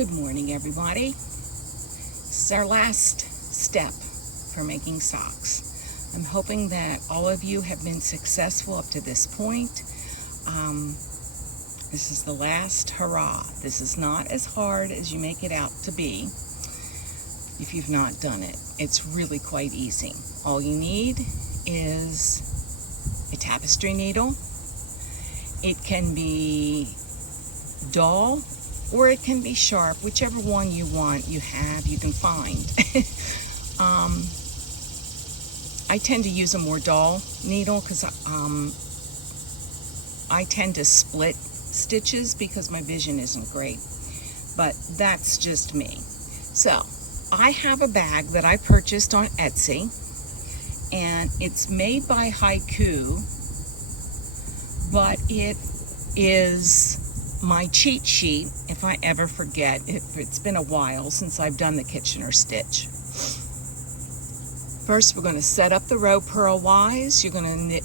Good morning, everybody. This is our last step for making socks. I'm hoping that all of you have been successful up to this point. This is the last hurrah. This is not as hard as you make it out to be if you've not done it. It's really quite easy. All you need is a tapestry needle. It can be dull or it can be sharp, whichever one you want, you can find. I tend to use a more dull needle because I tend to split stitches because my vision isn't great, but that's just me. So I have a bag that I purchased on Etsy, and it's made by Haiku, but it is my cheat sheet if I ever forget. It's been a while since I've done the Kitchener stitch. First, we're going to set up the row purlwise. You're going to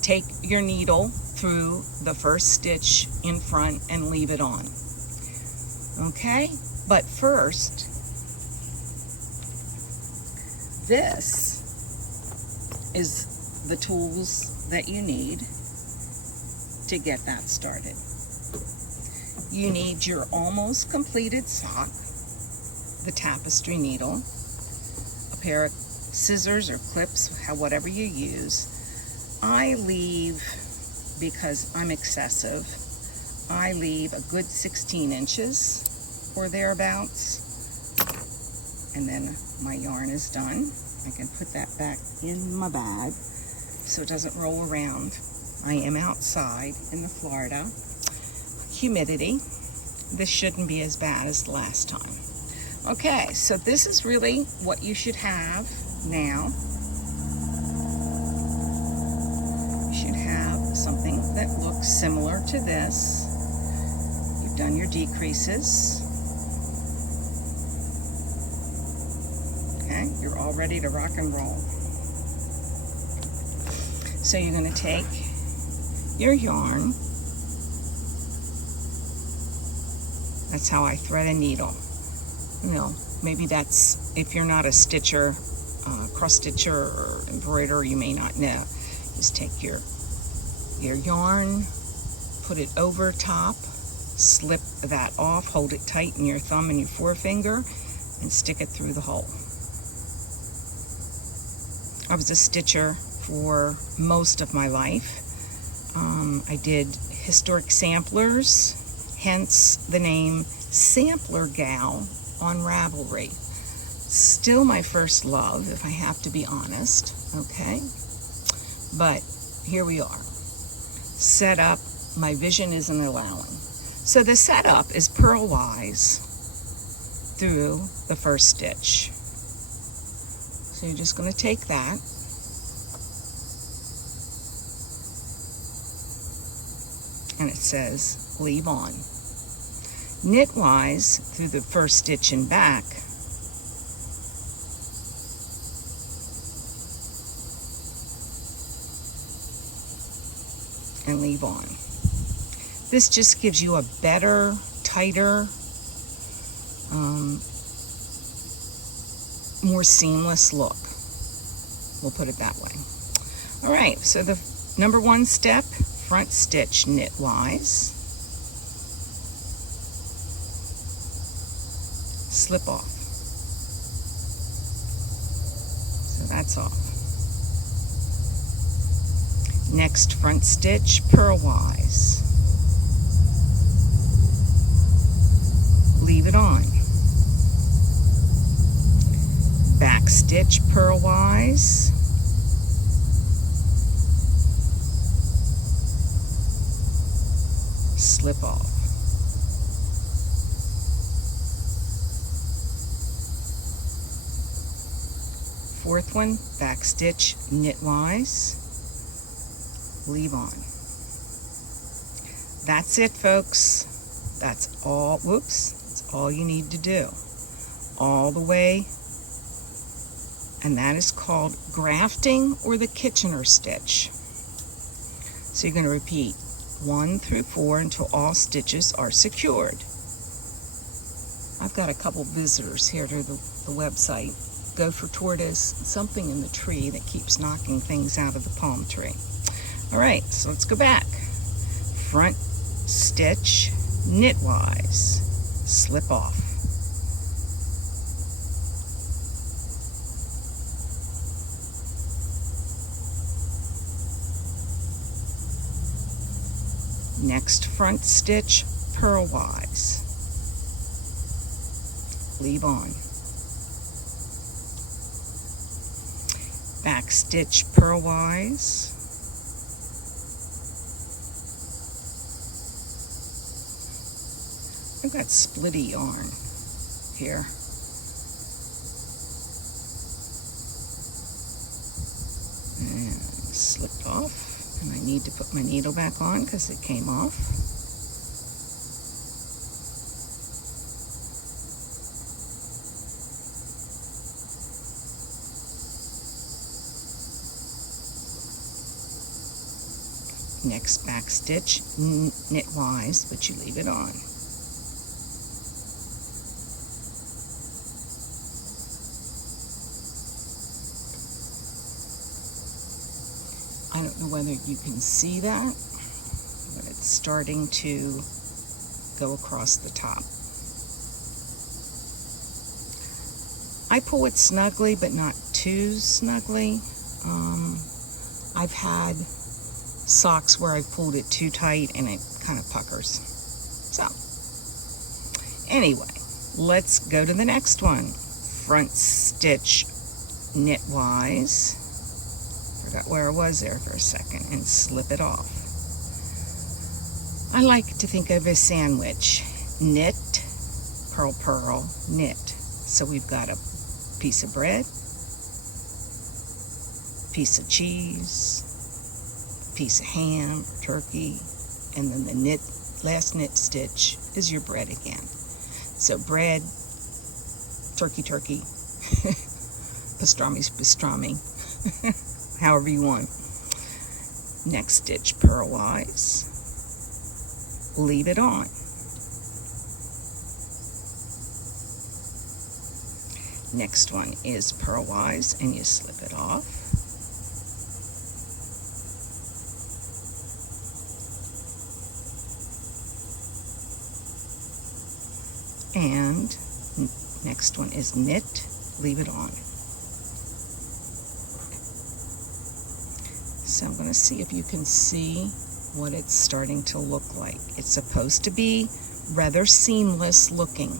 take your needle through the first stitch in front and leave it on. Okay, but first, this is the tools that you need to get that started. You need your almost completed sock, the tapestry needle, a pair of scissors or clips, whatever you use. I leave, because I'm excessive, I leave a good 16 inches or thereabouts, and then my yarn is done. I can put that back in my bag so it doesn't roll around. I am outside in the Florida. Humidity. This shouldn't be as bad as the last time. Okay, so this is really what you should have now. You should have something that looks similar to this. You've done your decreases. Okay, you're all ready to rock and roll. So you're going to take your yarn. That's how I thread a needle. You know, maybe that's, if you're not a stitcher, cross stitcher or embroiderer, you may not know. Just take your yarn, put it over top, slip that off, hold it tight in your thumb and your forefinger, and stick it through the hole. I was a stitcher for most of my life. I did historic samplers, hence the name samplergal on Ravelry. Still my first love, if I have to be honest, okay? But here we are. Set up, my vision isn't allowing. So the setup is purlwise through the first stitch. So you're just going to take that, and it says leave on. Knitwise through the first stitch and back, and leave on. This just gives you a better, tighter, more seamless look. We'll put it that way. All right, so the number one step, front stitch knitwise, slip off. So that's off. Next front stitch purlwise. Leave it on. Back stitch purlwise. Slip off. Fourth one, back stitch knitwise, leave on. That's it, folks. That's all, whoops, that's all you need to do. All the way, and that is called grafting or the Kitchener stitch. So you're going to repeat 1 through 4 until all stitches are secured. I've got a couple visitors here to the website. Gopher tortoise, something in the tree that keeps knocking things out of the palm tree. All right, so let's go back. Front stitch, knitwise, slip off. Next front stitch, purlwise, leave on. Back stitch purlwise, I've got splitty yarn here. And slipped off, and I need to put my needle back on because it came off. Next back stitch, knitwise, but you leave it on. I don't know whether you can see that, but it's starting to go across the top. I pull it snugly, but not too snugly. I've had socks where I've pulled it too tight and it kind of puckers. So, anyway, let's go to the next one. Front stitch knitwise. Forgot where I was there for a second, and slip it off. I like to think of a sandwich. Knit, purl, purl, knit. So we've got a piece of bread, piece of cheese, piece of ham, turkey, and then the last knit stitch is your bread again. So bread, turkey, turkey, pastrami's pastrami, however you want. Next stitch purlwise, leave it on. Next one is purlwise, and you slip it off. And next one is knit, leave it on. So I'm going to see if you can see what it's starting to look like. It's supposed to be rather seamless looking.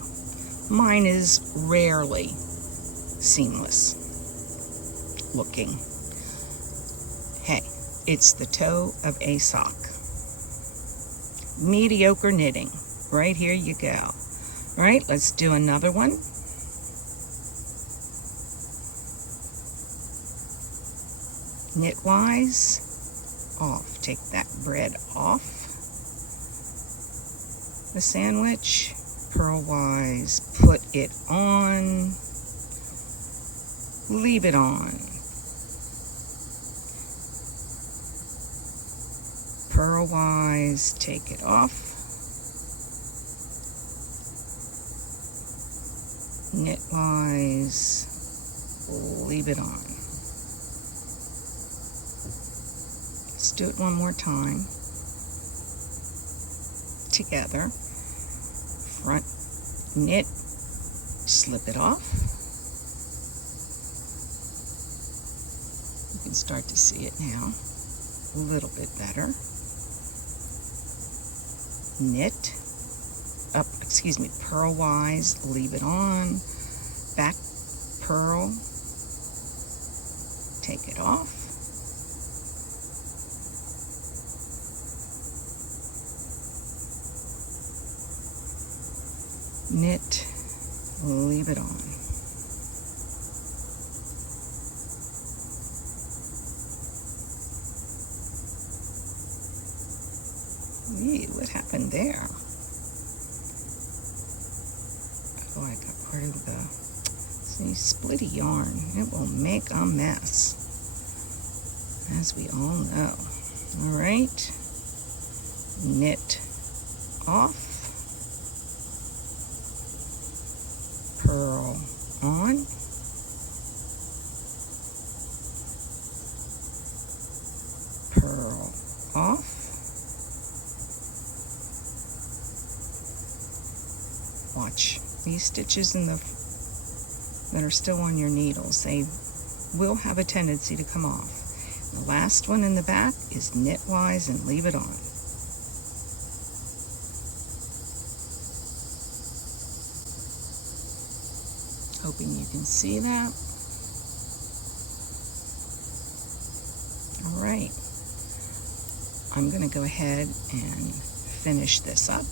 Mine is rarely seamless looking. Hey, it's the toe of a sock. Mediocre knitting. Right here you go. All right, let's do another one. Knitwise, off. Take that bread off the sandwich. Purlwise, put it on. Leave it on. Purlwise, take it off. Knitwise, leave it on. Let's do it one more time. Together. Front knit, slip it off. You can start to see it now. A little bit better. Knit. Purlwise, leave it on. Back purl, take it off. Knit, leave it on. Ew, what happened there? Oh, I got part of the, see, splitty yarn. It will make a mess, as we all know. All right, knit off. purl on, purl off, watch these stitches in the that are still on your needles. They will have a tendency to come off. The last one in the back is knitwise and leave it on. Hoping you can see that. All right. I'm going to go ahead and finish this up.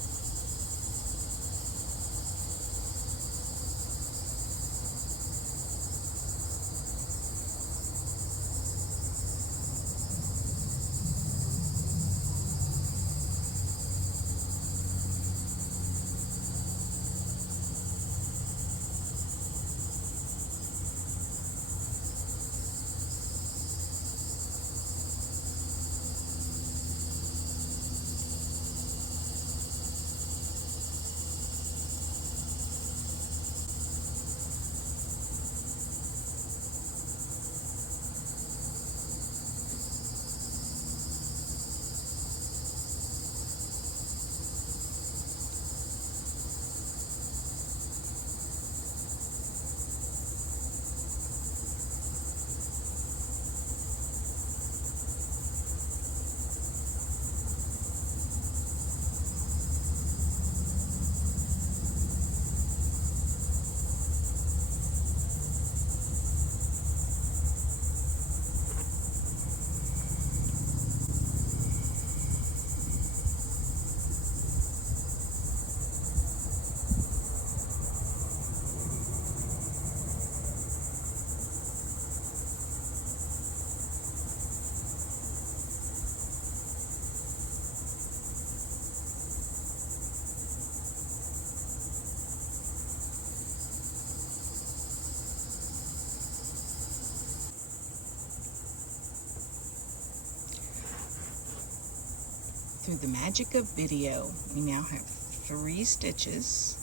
Through the magic of video, we now have 3 stitches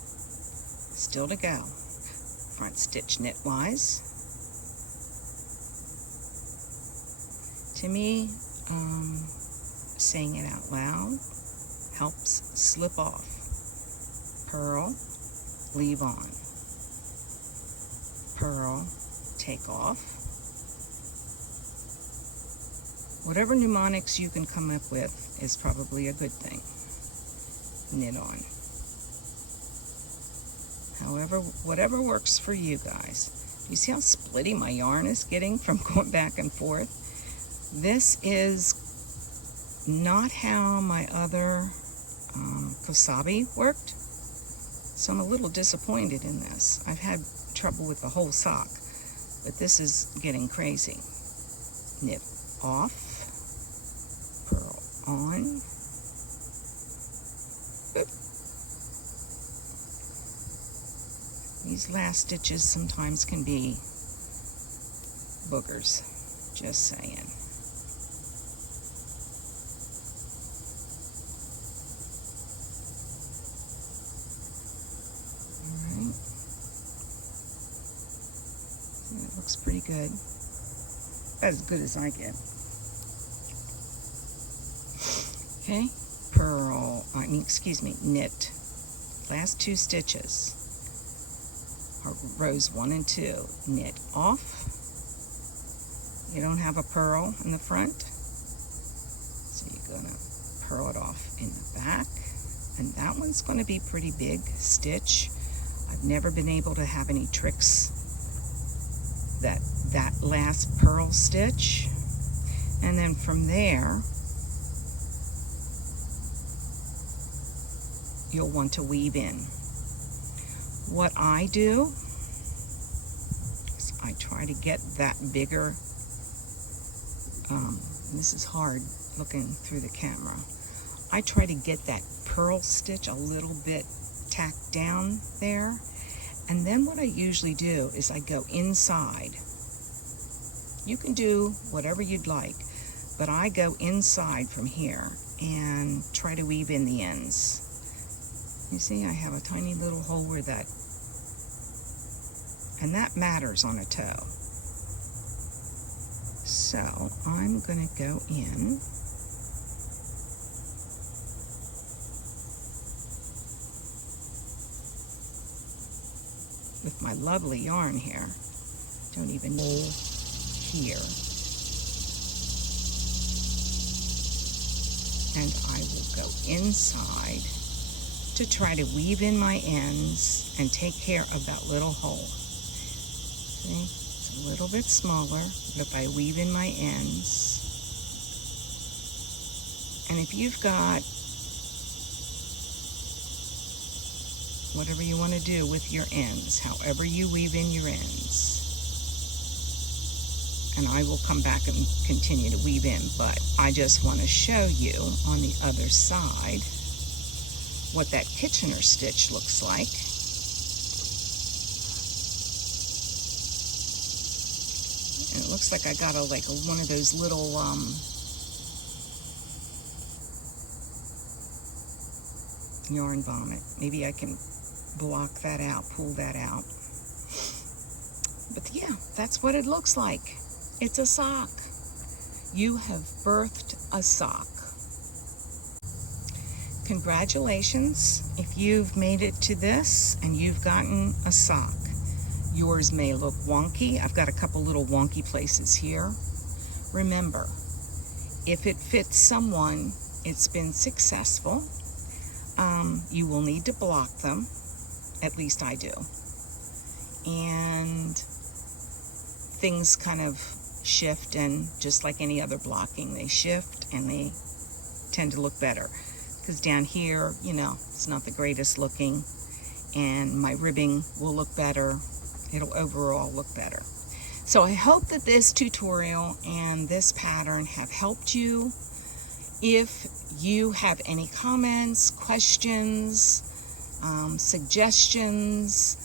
still to go. Front stitch knitwise. To me, saying it out loud helps slip off. Purl, leave on. Purl, take off. Whatever mnemonics you can come up with is probably a good thing. Knit on. However, whatever works for you guys. You see how splitty my yarn is getting from going back and forth? This is not how my other Kosabi worked, so I'm a little disappointed in this. I've had trouble with the whole sock, but this is getting crazy. Knit off, purl on. Oop. These last stitches sometimes can be boogers, just saying. Alright. That looks pretty good. As good as I get. Okay, purl, knit. Last 2 stitches are rows 1 and 2. Knit off. You don't have a purl in the front, so you're gonna purl it off in the back. And that one's gonna be pretty big stitch. I've never been able to have any tricks that last purl stitch. And then from there, you'll want to weave in. What I do is I try to get that bigger, this is hard looking through the camera. I try to get that purl stitch a little bit tacked down there. And then what I usually do is I go inside. You can do whatever you'd like, but I go inside from here and try to weave in the ends. You see, I have a tiny little hole where that and that matters on a toe. So I'm going to go in with my lovely yarn here. Don't even know here. And I will go inside to try to weave in my ends and take care of that little hole. See, it's a little bit smaller, but if I weave in my ends, and if you've got whatever you want to do with your ends, however you weave in your ends, and I will come back and continue to weave in, but I just want to show you on the other side what that Kitchener stitch looks like. And it looks like I got one of those little yarn vomit. Maybe I can block that out, pull that out. But yeah, that's what it looks like. It's a sock. You have birthed a sock. Congratulations if you've made it to this and you've gotten a sock. Yours may look wonky. I've got a couple little wonky places here. Remember, if it fits someone, it's been successful. You will need to block them. At least I do. And things kind of shift, and just like any other blocking, they shift and they tend to look better. Because down here, you know, it's not the greatest looking, and my ribbing will look better. It'll overall look better. So I hope that this tutorial and this pattern have helped you. If you have any comments, questions, suggestions,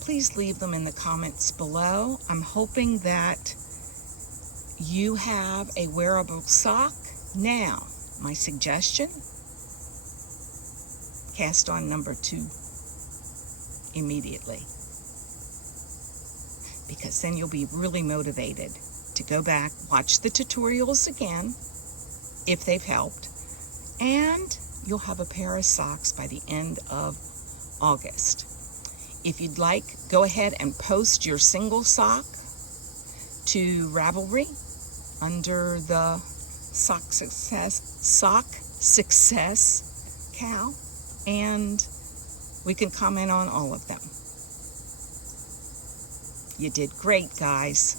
please leave them in the comments below. I'm hoping that you have a wearable sock. Now, my suggestion, cast on number 2 immediately, because then you'll be really motivated to go back, watch the tutorials again, if they've helped, and you'll have a pair of socks by the end of August. If you'd like, go ahead and post your single sock to Ravelry under the Sock Success Cal, and we can comment on all of them. You did great, guys.